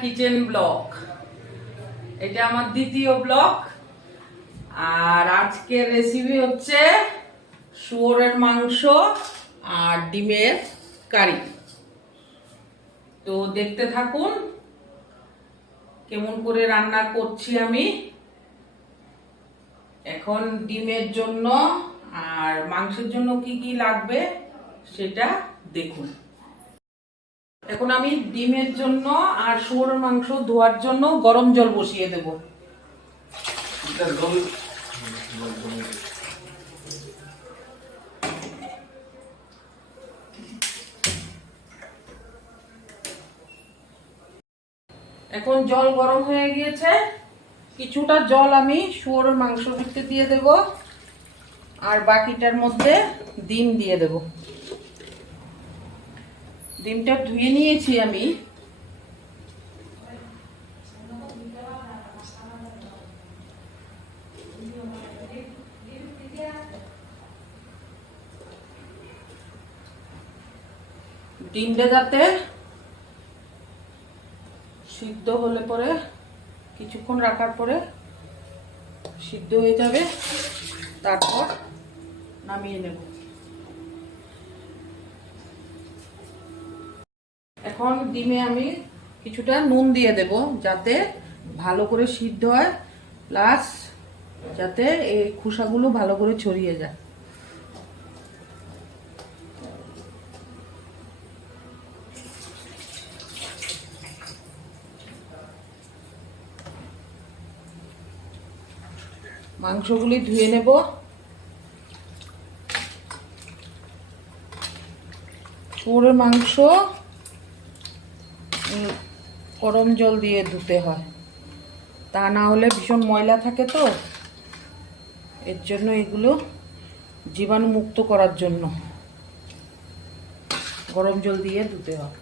Kitchen blog. এটা আমার দ্বিতীয় ব্লগ। আর আজকের রেসিপি হচ্ছে শুয়োরের মাংস আর ডিমের কারি। তো দেখতে থাকুন কেমন করে রান্না করছি আমি। এখন ডিমের জন্য আর মাংসের জন্য কি কি লাগবে সেটা দেখুন। এখন আমি ডিমের জন্য আর শুয়োরের মাংস ধোয়ার জন্য গরম জল বসিয়ে দেব। এখন জল গরম হয়ে গিয়েছে, কিছুটা জল আমি শুয়োরের মাংস ভিতরে দিয়ে দেব আর বাকিটার মধ্যে ডিম দিয়ে দেব। ডিমটা ধুয়ে নিয়েছি আমি। ডিমটা যাতে সিদ্ধ হলে পরে কিছুক্ষণ রাখার পরে সিদ্ধ হয়ে যাবে, তারপর নামিয়ে নেব। এখন ডিমে আমি কিছুটা নুন দিয়ে দেব যাতে ভালো করে সিদ্ধ হয়, প্লাস যাতে এই খোসাগুলো ভালো করে ছড়িয়ে যায়। মাংসগুলি ধুয়ে নেব। শুয়োরের মাংস গরম জল দিয়ে ধুতে হয়, তা না হলে ভীষণ ময়লা থাকে, তো এর জন্য এগুলো জীবাণু মুক্ত করার জন্য গরম জল দিয়ে ধুতে হয়।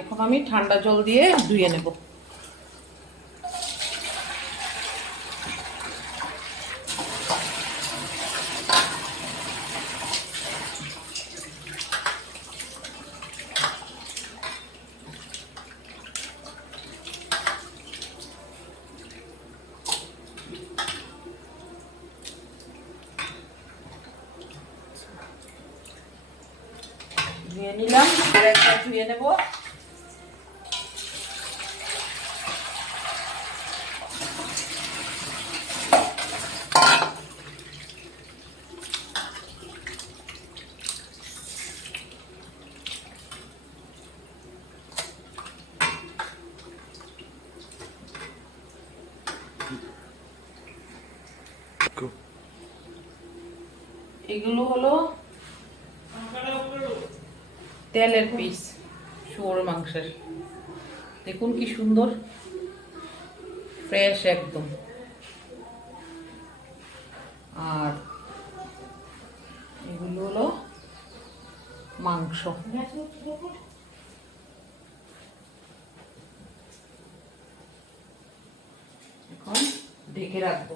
এখন আমি ঠান্ডা জল দিয়ে ধুয়ে নেব। ধুয়ে নিলাম, আর একটা ধুয়ে নেব। এগুলো হলো তেলের পিস শুয়োরের মাংসের। দেখুন কি সুন্দর, ফ্রেশ একদম। আর এগুলো হলো মাংস। এখন ঢেকে রাখবো।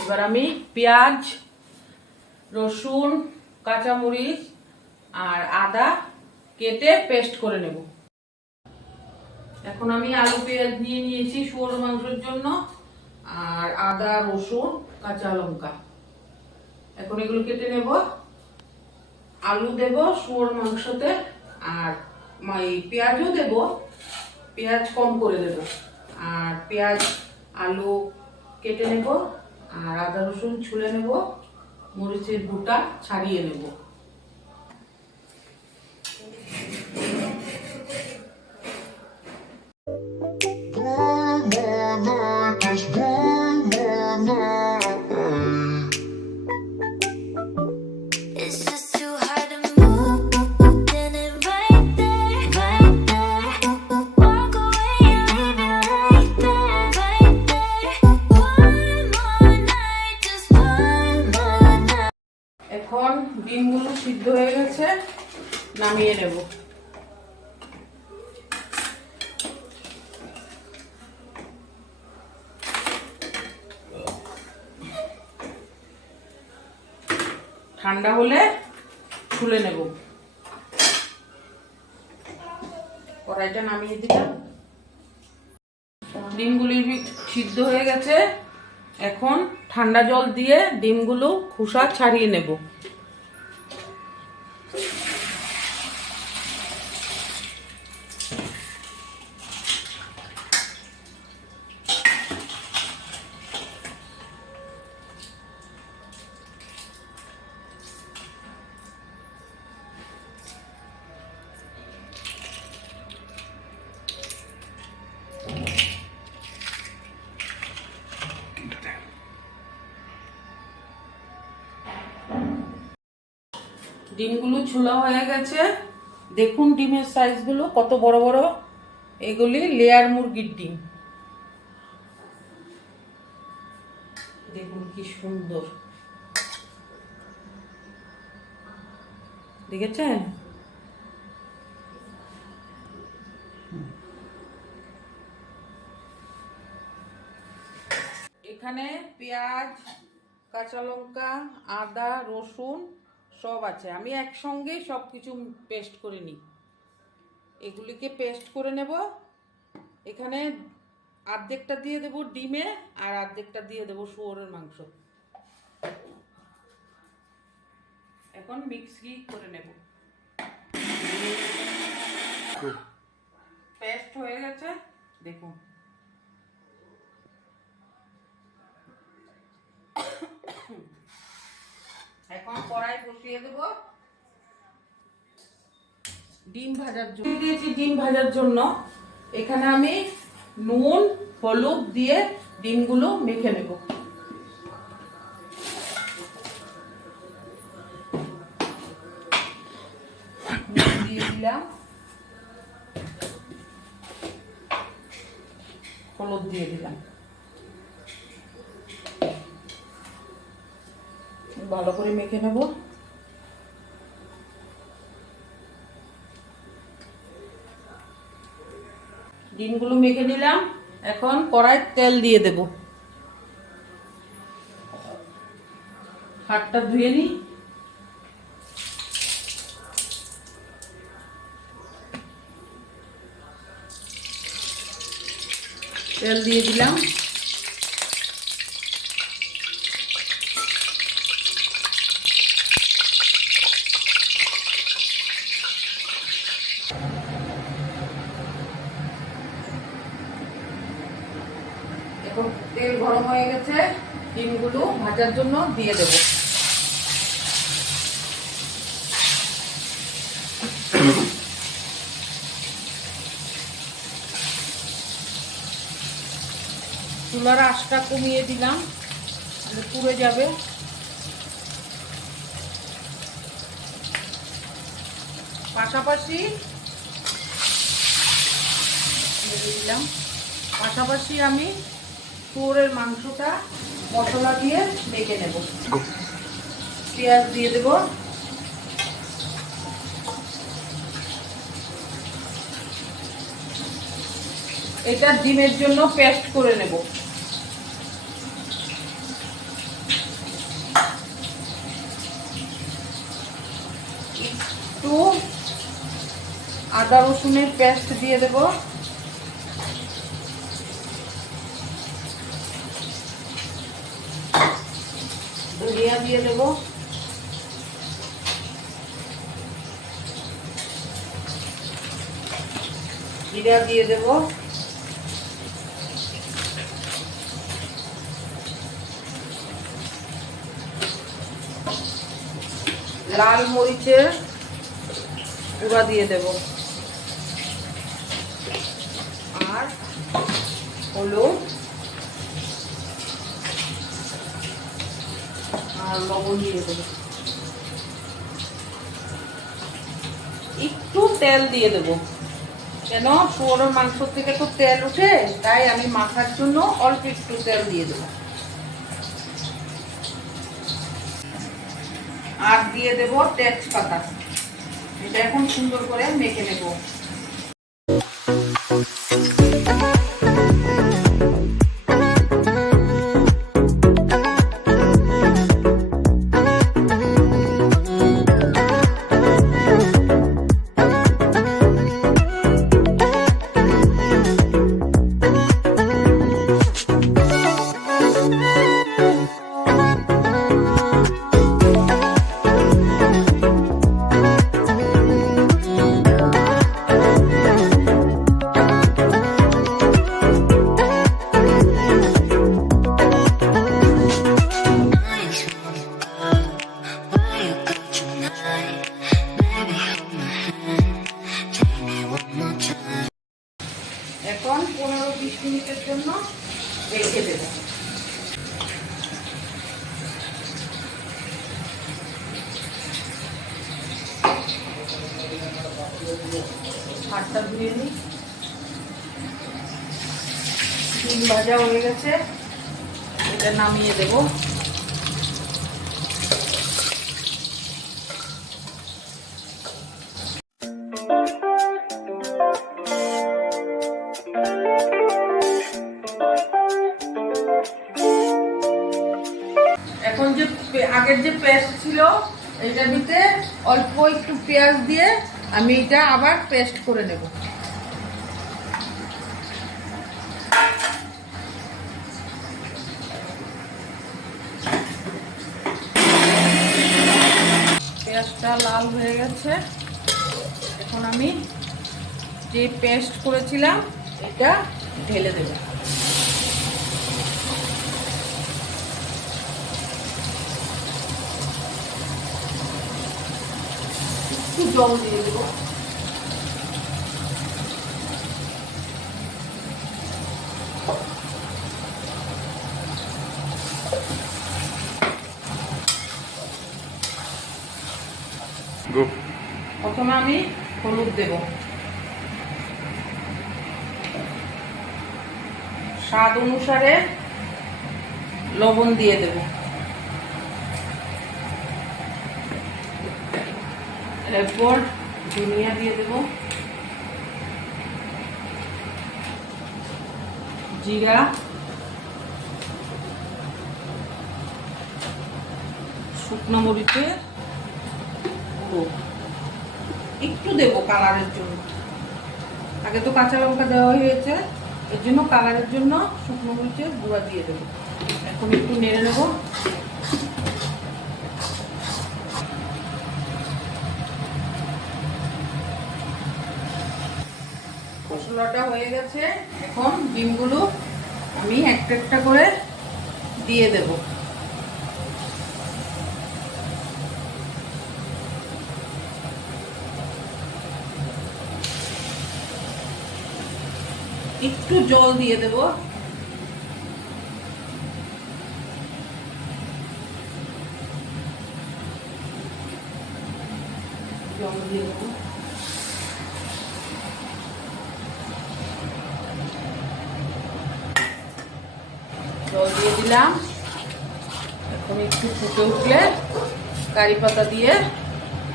এবার আমি পেঁয়াজ, রসুন, কাঁচামরিচ আর আদা কেটে পেস্ট করে নেব। এখন আমি আলু পেঁয়াজ নিয়ে নিয়েছি শুয়োরের মাংসের জন্য, আর আদা, রসুন, কাঁচা লঙ্কা। এখন এগুলো কেটে নেব। আলু দেব শুয়োরের মাংসতে, আর পেঁয়াজও দেব, পেঁয়াজ কম করে দেব। আর পেঁয়াজ আলু কেটে নেব, আর আদা রসুন ছুলে নেব, মরিচের গুঁটা ছাড়িয়ে নেব। এখন ডিমগুলো নামিয়ে নেব। ঠান্ডা হলে ছুলে নেব। কড়াইটা নামিয়ে দিলাম। ডিমগুলি সিদ্ধ হয়ে গেছে। এখন ঠান্ডা জল দিয়ে ডিমগুলো খোসা ছাড়িয়ে নেব। ডিমগুলো ছোলা হয়ে গেছে। দেখুন ডিমের সাইজগুলো কত বড় বড়। এগুলি লেয়ার মুরগির ডিম। দেখুন কি সুন্দর, দেখেছেন? এখানে পেঁয়াজ, কাঁচা লঙ্কা, আদা, রসুন সব আছে। আমি একসঙ্গে সব কিছু পেস্ট করে নিই। এগুলিকে পেস্ট করে নেব। এখানে অর্ধেকটা দিয়ে দেব ডিমে, আর অর্ধেকটা দিয়ে দেব শুয়োরের মাংস। এখন মিক্সি করে নেব। পেস্ট হয়ে গেছে, দেখুন। এখন কড়াই বসিয়ে দেব ডিম ভাজার জন্য। দিয়েছি ডিম ভাজার জন্য। এখানে আমি নুন হলুদ দিয়ে ডিমগুলো মেখে নেব। দিয়ে দিলাম, হলুদ দিয়ে দিলাম। ভালো করে মেখে নেব। ডিমগুলো মেখে নিলাম। এখন কড়াই তেল দিয়ে দেব। হাতটা ধুয়ে নিই। তেল দিয়ে দিলাম। এখন তেল গরম হয়ে গেছে। ডিমগুলো ভাজার জন্য দিয়ে দেব। চুলার আঁচটা কমিয়ে দিলাম, পুড়ে যাবে। পাশাপাশি দিলাম। পাশাপাশি আমি শুয়োরের মাংসটা মশলা দিয়ে মেখে নেব। পেঁয়াজ দিয়ে দেব। এটা ডিমের জন্য পেস্ট করে নেব। একটু আদা রসুনের পেস্ট দিয়ে দেব। ধনিয়া দিয়ে দেব। জিরা দিয়ে দেব। লাল মরিচের গুঁড়া দিয়ে দেব, আর হলুদ আর লবণ দিয়ে দেব। একটু তেল দিয়ে দেব, কেন শুয়োরের মাংস থেকে তো তেল উঠে, তাই আমি মাখার জন্য অল্প একটু তেল দিয়ে দেব। আর দিয়ে দেব তেজপাতা। এটা এখন সুন্দর করে মেখে নেব। এখন 15-20 মিনিটের জন্য রেখে দেব। হাতটা ধুয়ে নিই। ডিম ভাজা হয়ে গেছে, এটা নামিয়ে দেব। এখন যে আগের যে পেস্ট ছিল এটা দিতে অল্প একটু পেঁয়াজ দিয়ে আমি এটা আবার পেস্ট করে নেব। পেঁয়াজটা লাল হয়ে গেছে, এখন আমি যে পেস্ট করেছিলাম এটা ঢেলে দেব। একটু জল দিয়ে দেবো। প্রথমে আমি হলুদ দেব, স্বাদ অনুসারে লবণ দিয়ে দেব, এরপর ধনিয়া দিয়ে দেব, জিরা, শুকনো মরিচের গুঁড়ো একটু দেব কালারের জন্য। আগে তো কাঁচা লঙ্কা দেওয়া হয়েছে, এর জন্য কালারের জন্য শুকনো মরিচের গুঁড়া দিয়ে দেব। এখন একটু নেড়ে নেব। মশলাটা হয়ে গেছে, এখন ডিমগুলো আমি একটা একটা করে দিয়ে দেব। একটু জল দিয়ে দেব। জল দিয়ে দেব। জল দিয়ে দিলাম। এখন একটু ফুটে উঠলে কারি পাতা দিয়ে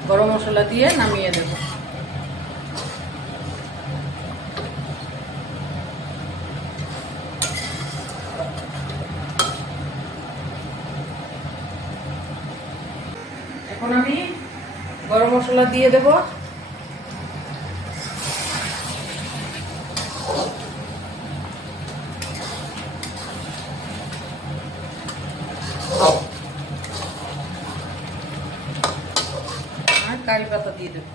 গরম মশলা দিয়ে নামিয়ে দেব। এখন আমি গরম মশলা দিয়ে দেব। আর কারি পাতা দিয়ে দেব।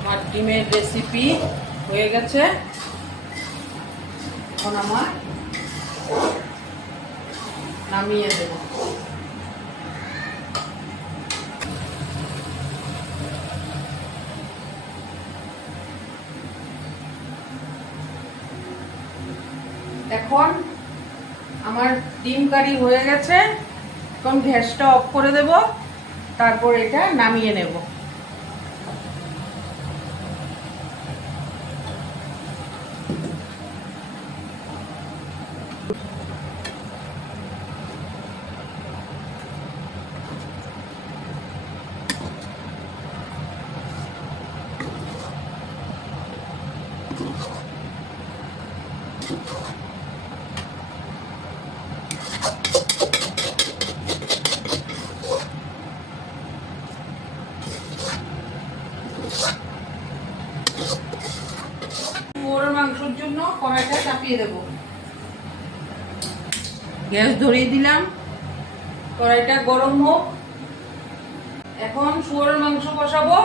আমার ডিমের রেসিপি হয়ে গেছে, এখন আমার নামিয়ে দেব। এখন আমার ডিম কারি হয়ে গেছে, এখন গ্যাসটা অফ করে দেব, তারপর এটা নামিয়ে নেব। শুয়োরের মাংসের জন্য কড়াইটা চাপিয়ে দেব। গ্যাস ধরিয়ে দিলাম, কড়াইটা গরম হোক। এখন শুয়োরের মাংস বসাবো।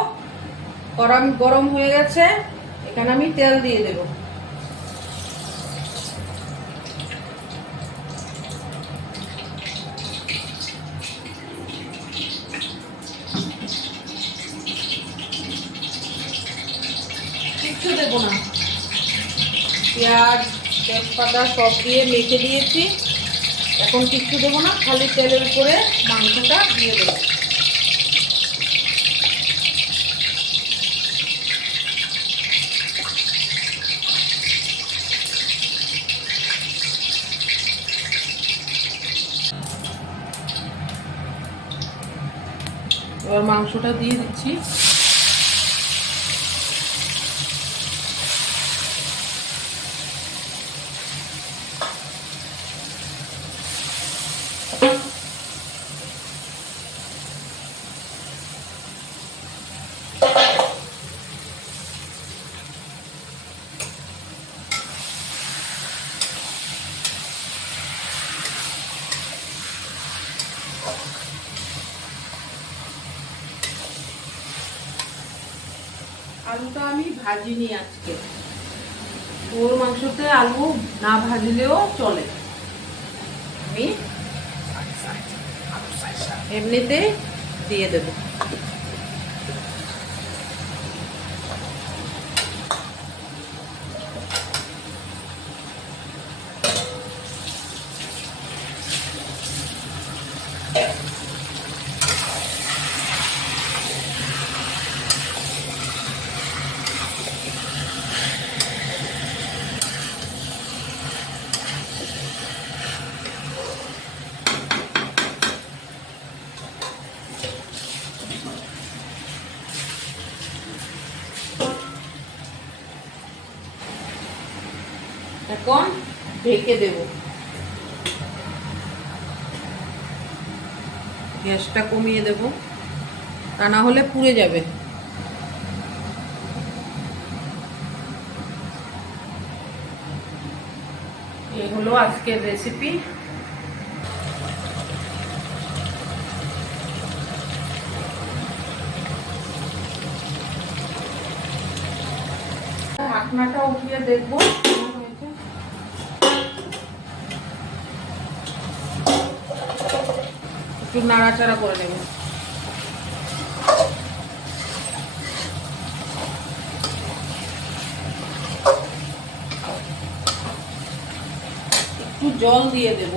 কড়াই গরম হয়ে গেছে, এখানে আমি তেল দিয়ে দেব। কিচ্ছু দেবো না, পেঁয়াজ তেজপাতা সব দিয়ে মেখে দিয়েছি। এখন কিচ্ছু দেবো না, খালি তেলের উপরে মাংসটা দিয়ে দেবো। এবার মাংসটা দিয়ে দিচ্ছি। আলুটা আমি ভাজিনি আজকে। ওর মাংসতে আলু না ভাজলেও চলে, আমি এমনিতে দিয়ে দেব। এখন ঢেকে দেব, গ্যাসটা কমিয়ে দেব, তা না হলে পুড়ে যাবে। এই হলো আজকের রেসিপি। ঢাকনাটা উঠিয়ে দেখবো একটু নাড়াচাড়া করে নেব। একটু জল দিয়ে দেব।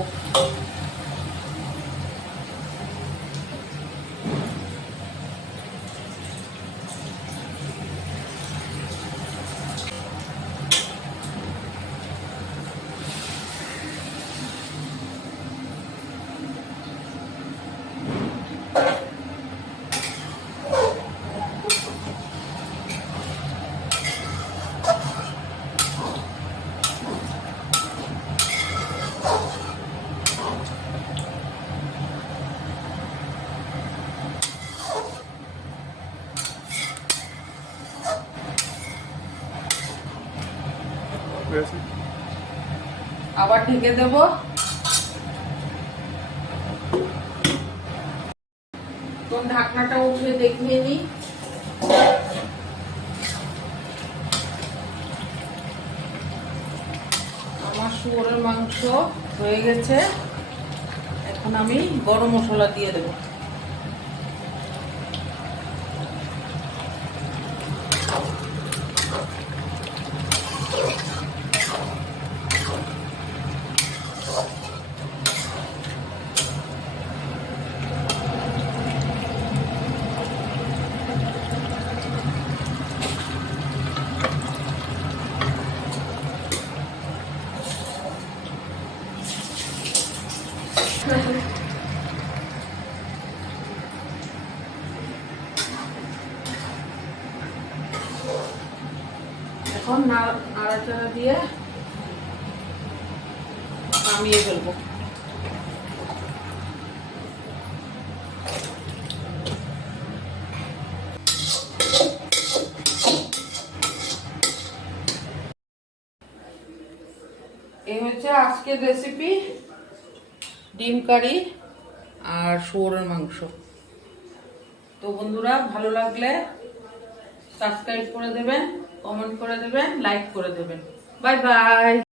আবার ঢেকে দেব। তো ঢাকনাটা উঠে দেখিয়ে নিই। আমার শুয়োরের মাংস হয়ে গেছে। এখন আমি গরম মশলা দিয়ে দেব। এখন নাড়াচাড়া দিয়ে নামিয়ে ফেলবো। এই হচ্ছে আজকের রেসিপি, ডিম কারি আর শুয়োরের মাংস। তো বন্ধুরা, ভালো লাগলে সাবস্ক্রাইব করে দেবেন, কমেন্ট করে দেবেন, লাইক করে দেবেন। Bye bye.